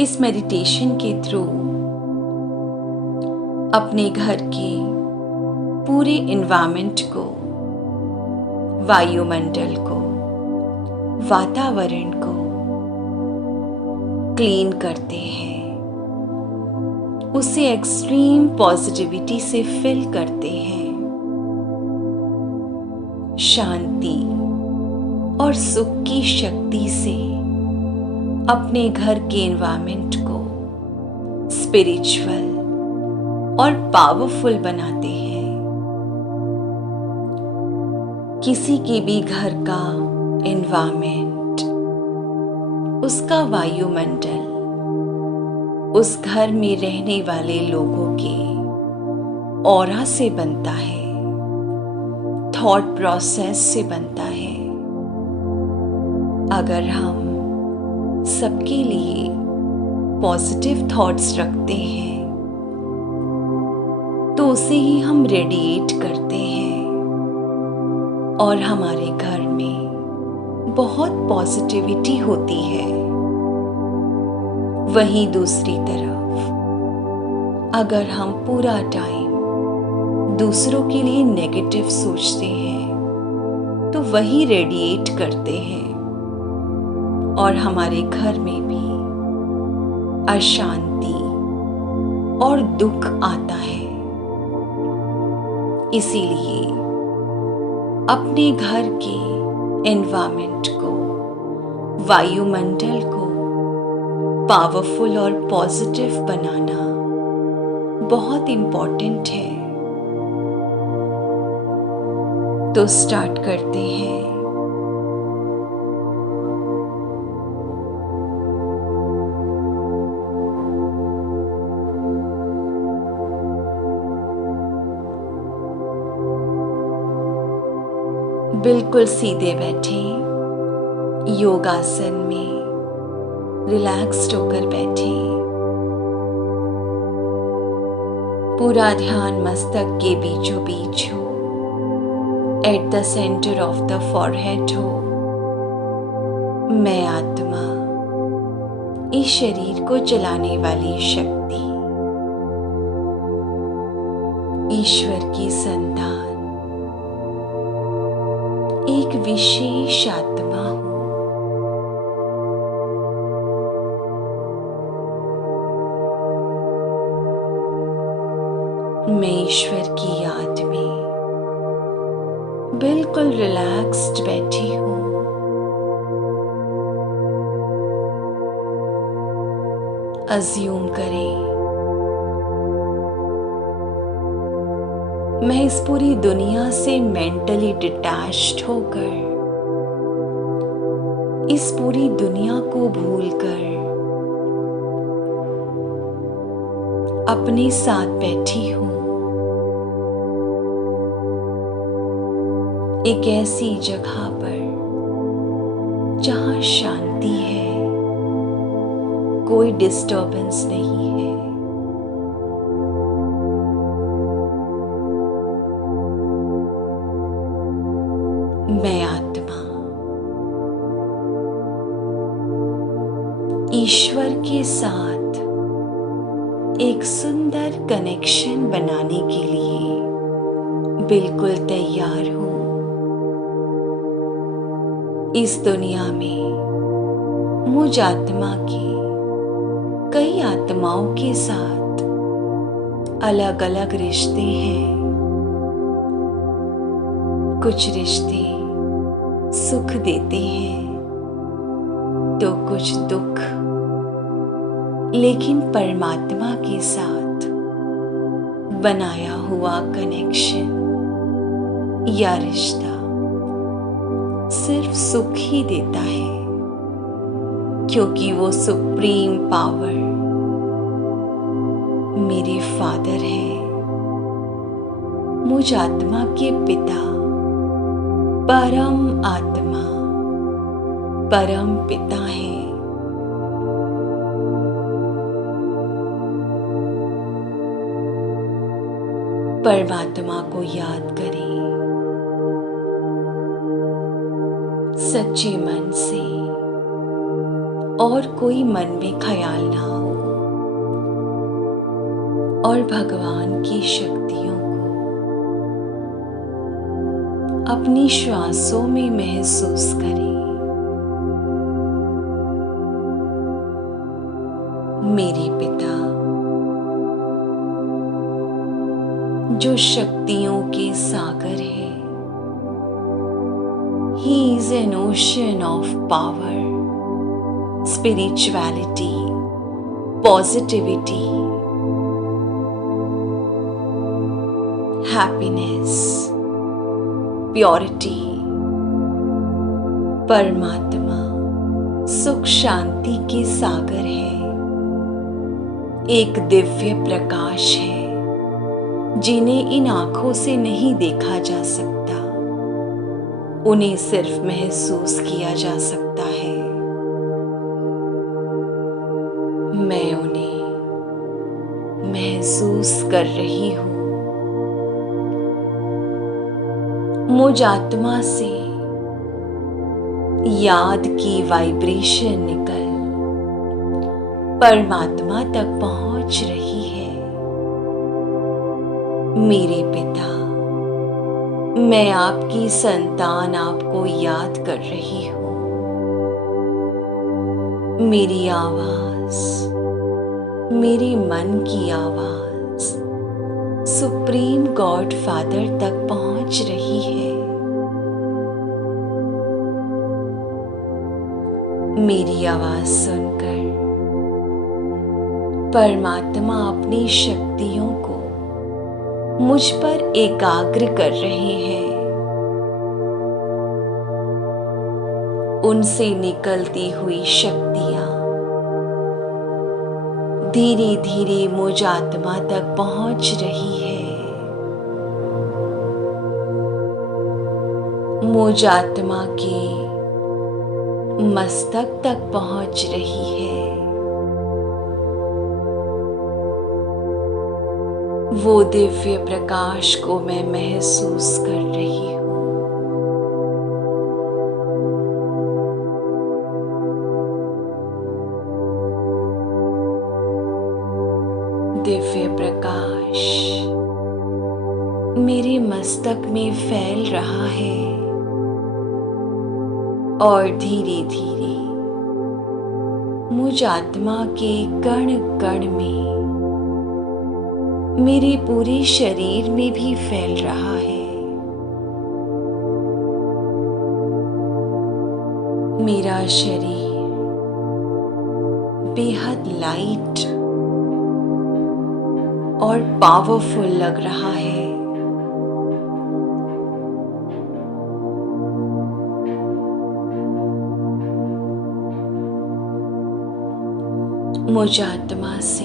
इस मेडिटेशन के थ्रू अपने घर के पूरे एनवायरनमेंट को, वायुमंडल को, वातावरण को क्लीन करते हैं, उसे एक्सट्रीम पॉजिटिविटी से फिल करते हैं, शांति और सुख की शक्ति से अपने घर के एनवायरनमेंट को स्पिरिचुअल और पावरफुल बनाते हैं। किसी के भी घर का एनवायरनमेंट, उसका वायुमंडल, उस घर में रहने वाले लोगों के ऑरा से बनता है, थॉट प्रोसेस से बनता है। अगर हम सबके लिए पॉजिटिव थॉट्स रखते हैं तो उसे ही हम रेडिएट करते हैं और हमारे घर में बहुत पॉजिटिविटी होती है। वहीं दूसरी तरफ अगर हम पूरा टाइम दूसरों के लिए नेगेटिव सोचते हैं तो वही रेडिएट करते हैं और हमारे घर में भी अशांति और दुख आता है। इसीलिए अपने घर के एनवायरनमेंट को, वायुमंडल को पावरफुल और पॉजिटिव बनाना बहुत इम्पोर्टेंट है। तो स्टार्ट करते हैं। बिल्कुल सीधे बैठे, योगासन में रिलैक्स्ड होकर बैठे। पूरा ध्यान मस्तक के बीचों बीच हो, at the centre of the forehead हो। मैं आत्मा, इस शरीर को चलाने वाली शक्ति, ईश्वर की संतान, एक विशेष आत्मा हूं। मैं ईश्वर की याद में बिल्कुल रिलैक्स्ड बैठी हूं। अज्यूम करें मैं इस पूरी दुनिया से मेंटली डिटैच्ड होकर, इस पूरी दुनिया को भूलकर अपने साथ बैठी हूं। एक ऐसी जगह पर जहां शांति है, कोई डिस्टर्बेंस नहीं है। मैं आत्मा ईश्वर के साथ एक सुंदर कनेक्शन बनाने के लिए बिल्कुल तैयार हूं। इस दुनिया में मुझ आत्मा के कई आत्माओं के साथ अलग अलग रिश्ते हैं। कुछ रिश्ते सुख देते हैं तो कुछ दुख, लेकिन परमात्मा के साथ बनाया हुआ कनेक्शन या रिश्ता सिर्फ सुख ही देता है, क्योंकि वो सुप्रीम पावर मेरे फादर हैं, मुझ आत्मा के पिता, परम आत्मा, परम पिता है। परमात्मा को याद करें सच्चे मन से, और कोई मन में ख्याल ना हो, और भगवान की शक्तियों को अपनी श्वासों में महसूस करें। मेरे पिता जो शक्तियों के सागर है, He is an ocean of power, spirituality, positivity, happiness, purity। परमात्मा सुख शांति के सागर है, एक दिव्य प्रकाश है जिन्हें इन आंखों से नहीं देखा जा सकता, उन्हें सिर्फ महसूस किया जा सकता है। मैं उन्हें महसूस कर रही हूं। मुझ आत्मा से याद की वाइब्रेशन निकल परमात्मा तक पहुंच रही है। मेरे पिता, मैं आपकी संतान आपको याद कर रही हूं। मेरी आवाज, मेरे मन की आवाज सुप्रीम गॉड फादर तक पहुंच रही है। मेरी आवाज सुनकर परमात्मा अपनी शक्तियों को मुझ पर एकाग्र कर रहे हैं। उनसे निकलती हुई शक्तियां धीरे धीरे मुझ आत्मा तक पहुंच रही है। मुझ आत्मा के मस्तक तक पहुंच रही है। वो दिव्य प्रकाश को मैं महसूस कर रही हूं। दिव्य प्रकाश मेरे मस्तक में फैल रहा है और धीरे धीरे मुझ आत्मा के कण कण में, मेरे पूरे शरीर में भी फैल रहा है। मेरा शरीर बेहद लाइट और पावरफुल लग रहा है। मुझ आत्मा से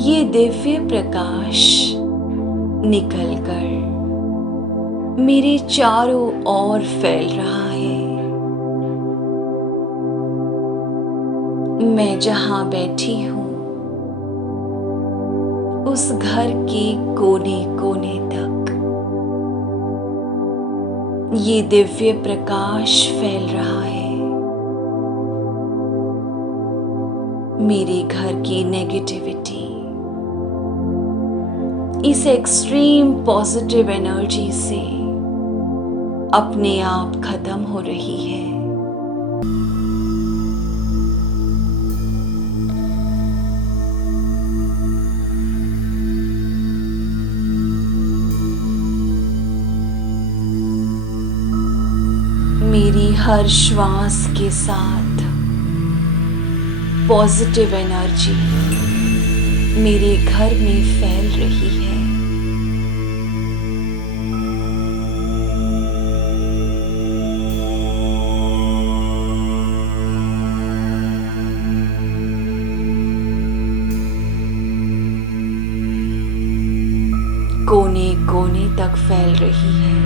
ये दिव्य प्रकाश निकलकर मेरे चारों ओर फैल रहा है। मैं जहां बैठी हूं उस घर के कोने कोने तक ये दिव्य प्रकाश फैल रहा है। मेरे घर की नेगेटिविटी इस एक्सट्रीम पॉजिटिव एनर्जी से अपने आप खत्म हो रही है। मेरी हर श्वास के साथ पॉजिटिव एनर्जी मेरे घर में फैल रही है। कोने कोने तक फैल रही है।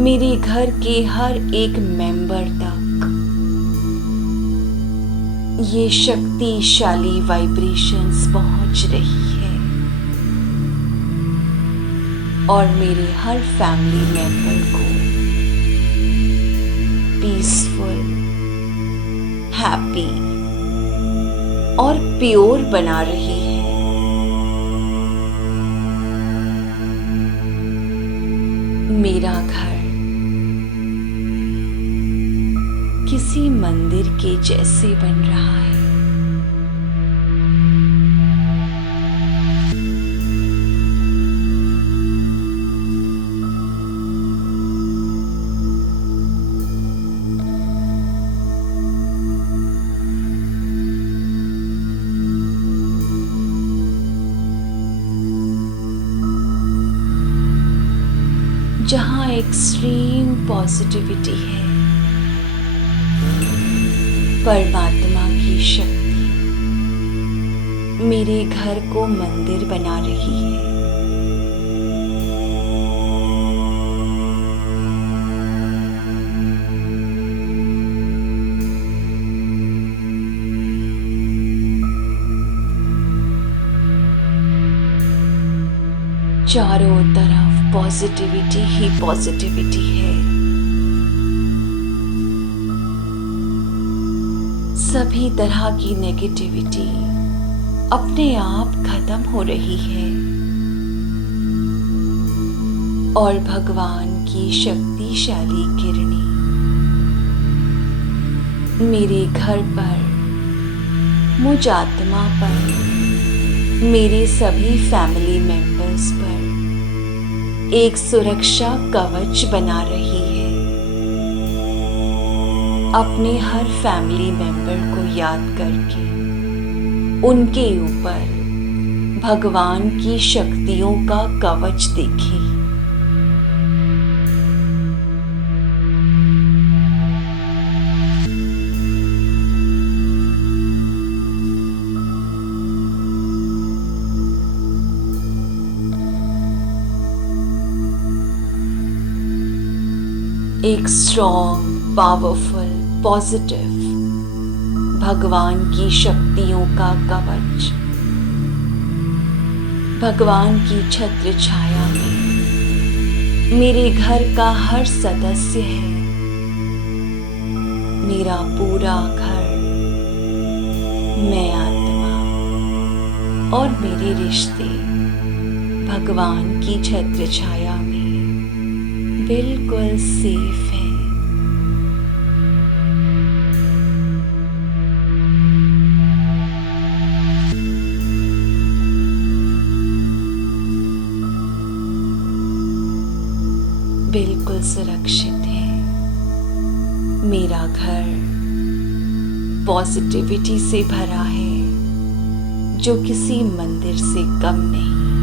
मेरे घर के हर एक मेंबर तक ये शक्तिशाली वाइब्रेशंस पहुंच रही है। और मेरे हर फैमिली मेंबर को पीसफुल, हैप्पी और प्योर बना रही है। मेरा घर किसी मंदिर के जैसे बन रहा है। जहाँ एक्सट्रीम पॉजिटिविटी है, परमात्मा की शक्ति मेरे घर को मंदिर बना रही है। चारों तरफ पॉजिटिविटी ही पॉजिटिविटी है। सभी तरह की नेगेटिविटी अपने आप खत्म हो रही है और भगवान की शक्तिशाली किरणें मेरे घर पर, मुझ आत्मा पर, मेरे सभी फैमिली मेंबर्स पर एक सुरक्षा कवच बना रही है। अपने हर फैमिली मेंबर को याद करके उनके ऊपर भगवान की शक्तियों का कवच देखें। एक स्ट्रॉन्ग, पावरफुल, पॉजिटिव भगवान की शक्तियों का कवच भगवान की छत्र छाया में मेरे घर का हर सदस्य है। मेरा पूरा घर, मैं आत्मा और मेरे रिश्ते भगवान की छत्र छाया में बिल्कुल सेफ है। बिल्कुल सुरक्षित है। मेरा घर पॉजिटिविटी से भरा है, जो किसी मंदिर से कम नहीं।